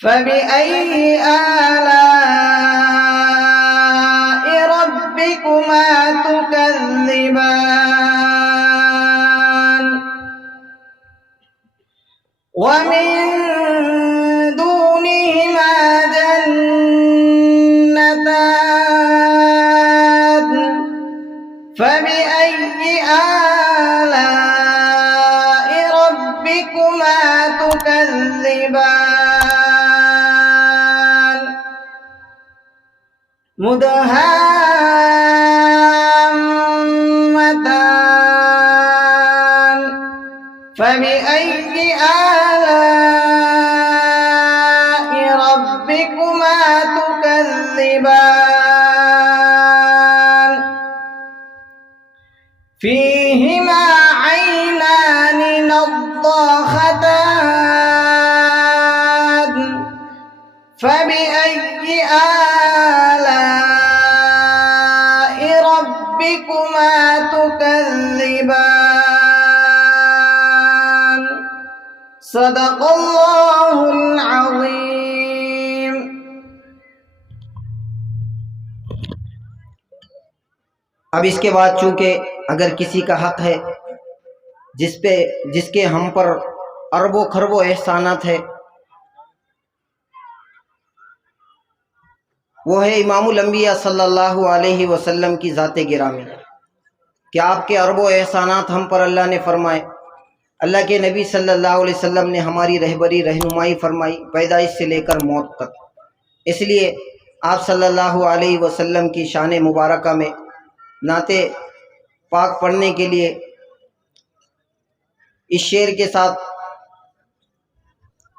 فبأي آلاء ربكما تكذبان ومن دونهما جنتان فبأي آلاء ربكما تكذبان مدهامتان فبأي آلاء ربكما تكذبان فيهما عينان نضاختان فبأي آلاء ربكما تكذبان صدق اللہ العظیم۔ اب اس کے بعد چونکہ اگر کسی کا حق ہے جس کے ہم پر اربوں خربوں احسانات ہے، وہ ہے امام الانبیاء صلی اللہ علیہ وسلم کی ذات گرامی، کہ آپ کے اربوں احسانات ہم پر اللہ نے فرمائے۔ اللہ کے نبی صلی اللہ علیہ وسلم نے ہماری رہبری رہنمائی فرمائی پیدائش سے لے کر موت تک۔ اس لیے آپ صلی اللہ علیہ وسلم کی شان مبارکہ میں نعت پاک پڑھنے کے لیے اس شعر کے ساتھ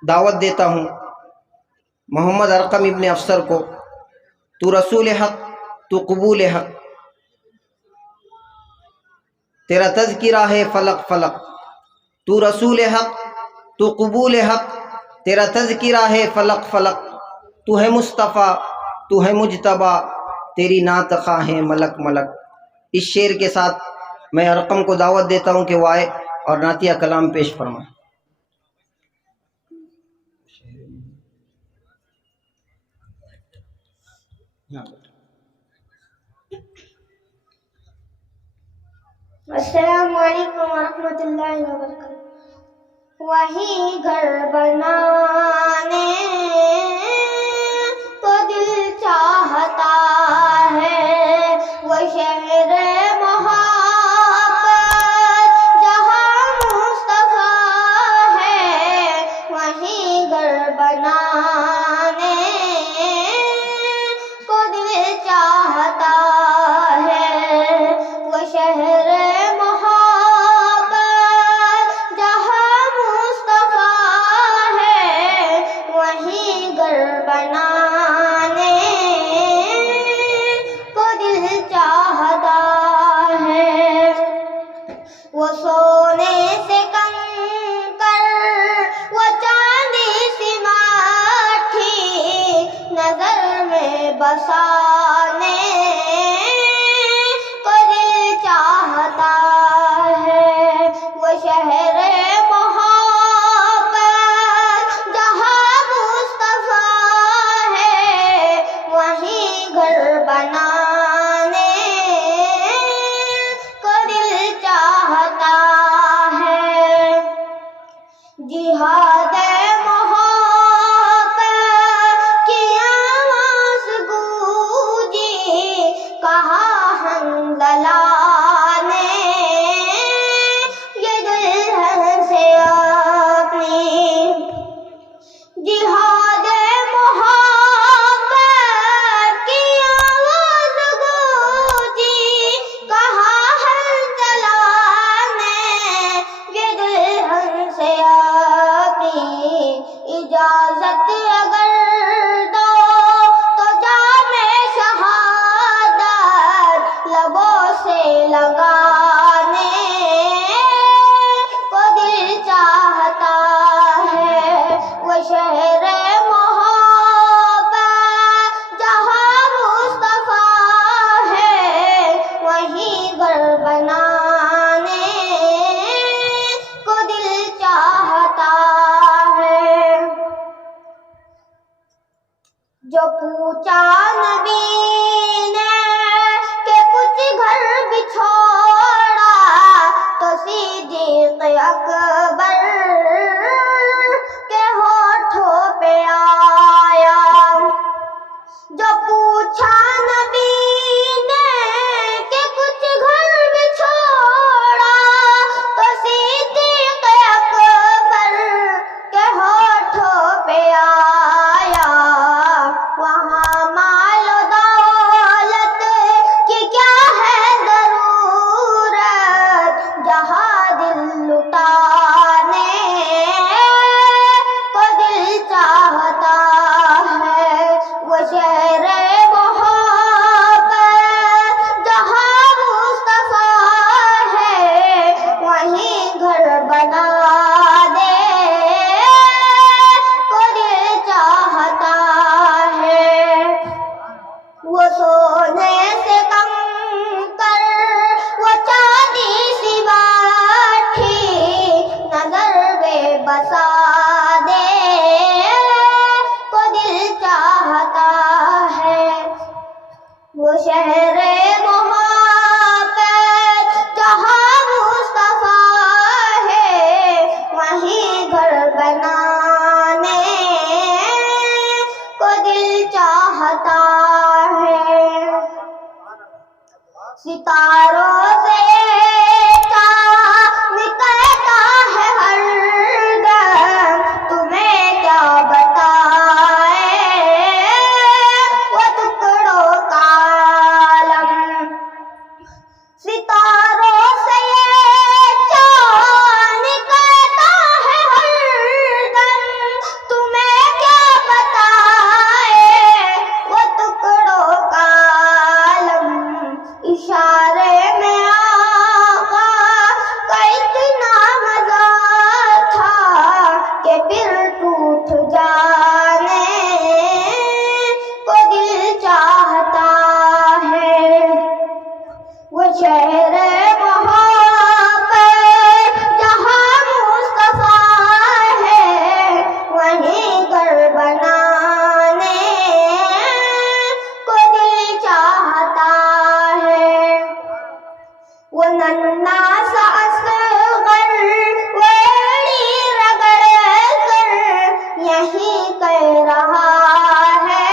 دعوت دیتا ہوں محمد ارقم ابن افسر کو۔ تو رسول حق تو قبول حق، تیرا تذکرہ ہے فلق فلق۔ تو رسول حق تو قبول حق، تیرا تذکرہ ہے فلق فلق۔ تو ہے مصطفیٰ تو ہے مجتبیٰ، تیری نعت خواں ہے ملک ملک۔ اس شعر کے ساتھ میں ارقم کو دعوت دیتا ہوں کہ وہ آئے اور نعتیہ کلام پیش فرمائے۔ السلام علیکم ورحمۃ اللہ وبرکاتہ۔ وہی گھر بنانے تو دل چاہتا ہے، وہ شہر محبت جہاں مصطفیٰ ہے، وہی گھر بنانے کو دل چاہتا ہے، وہ شہر وہ سونے سے کنکر وہ چاندی سی ماٹھی نظر میں بسانے کو دل چاہتا ہے، وہ شہر محبت جہاں مصطفیٰ ہے، وہیں گھر بنانے کو دل چاہتا ہے۔ جہاد محبت کی آواز گونجی، کہا حنظلہ نے یہ دلہن سے اپنی، جہاد محبت کی آواز گونجی، کہا حنظلہ نے یہ دلہن سے اپنی، اجازت اگر دو تو جام شہادت لبوں سے لگانے کو دل چاہتا ہے، وہ شہر محبت جہاں مصطفیٰ ہے، وہیں گھر بنانے کو دل چاہتا ہے۔ جو پوچھا نبی نے کہ کچھ گھر بھی چھوڑا تو صدیق اکبر کے ہونٹوں پہ آیا. جو پوچھا نبی نے کہ کچھ گھر بھی چھوڑا تو صدیق اکبر کے ہونٹوں پہ آیا. وہاں مال و دولت کی کیا ہے ضرورت جہاں دل لٹانے کو دل چاہتا ہے. وہ شہر محبت جہاں مصطفیٰ ہے وہیں گھر بنا دے کو دل چاہتا ہے. وہ سونے سے کم کر وہ چاندی سی باٹھی نظر میں بسا دے کو دل چاہتا ہے. وہ شہر محبت جہاں مصطفیٰ ہے وہیں گھر بنانے کو دل چاہتا ہے. ستاروں سے چاند کہتا ہے ہر دم تمہیں کیا بتائے وہ ٹکڑوں کا عالم. ستاروں سے چاند کہتا ہے ہر دم تمہیں کیا بتائے وہ ٹکڑوں کا عالم. اشارے میں آقا کا اتنا مزہ تھا کہ پھر ٹوٹ جانے کو دل چاہتا ہے. وہ شہر محبت جہاں مصطفیٰ ہے وہیں گھر بنانے کو دل چاہتا ہے. وہ ننھا سا اصغر ویڑی رگڑ کر یہی کہہ رہا ہے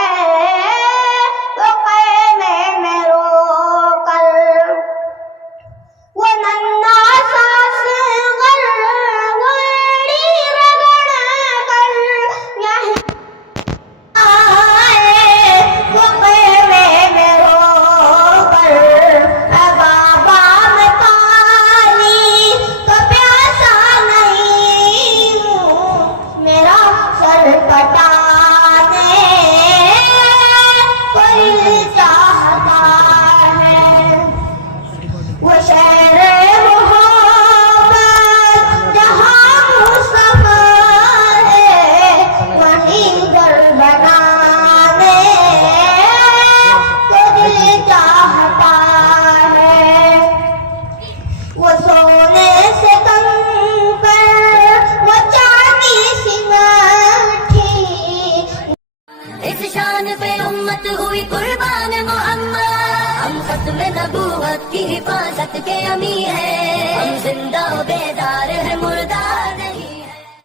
وہ خیمے میں رو کر. وہ ننھا سا اصغر ویڑی رگڑ کر یہی وہ خیمے میں رو کر. بابا میں پانی تو پیاسا نہیں ہوں میرا سر کٹانے کوئی چاہتا ہے. وہ شہر محبت جہاں مصطفیٰ ہے وہیں گھر بنانے کو دل چاہتا ہے. وہ سونے سے کم کر وہ چاندی سی مٹھی اس شان پہ امت ہوئی قربان محمد. ہم ختم نبوت کی حفاظت کے امی ہیں. ہم زندہ و بیدار ہے مردہ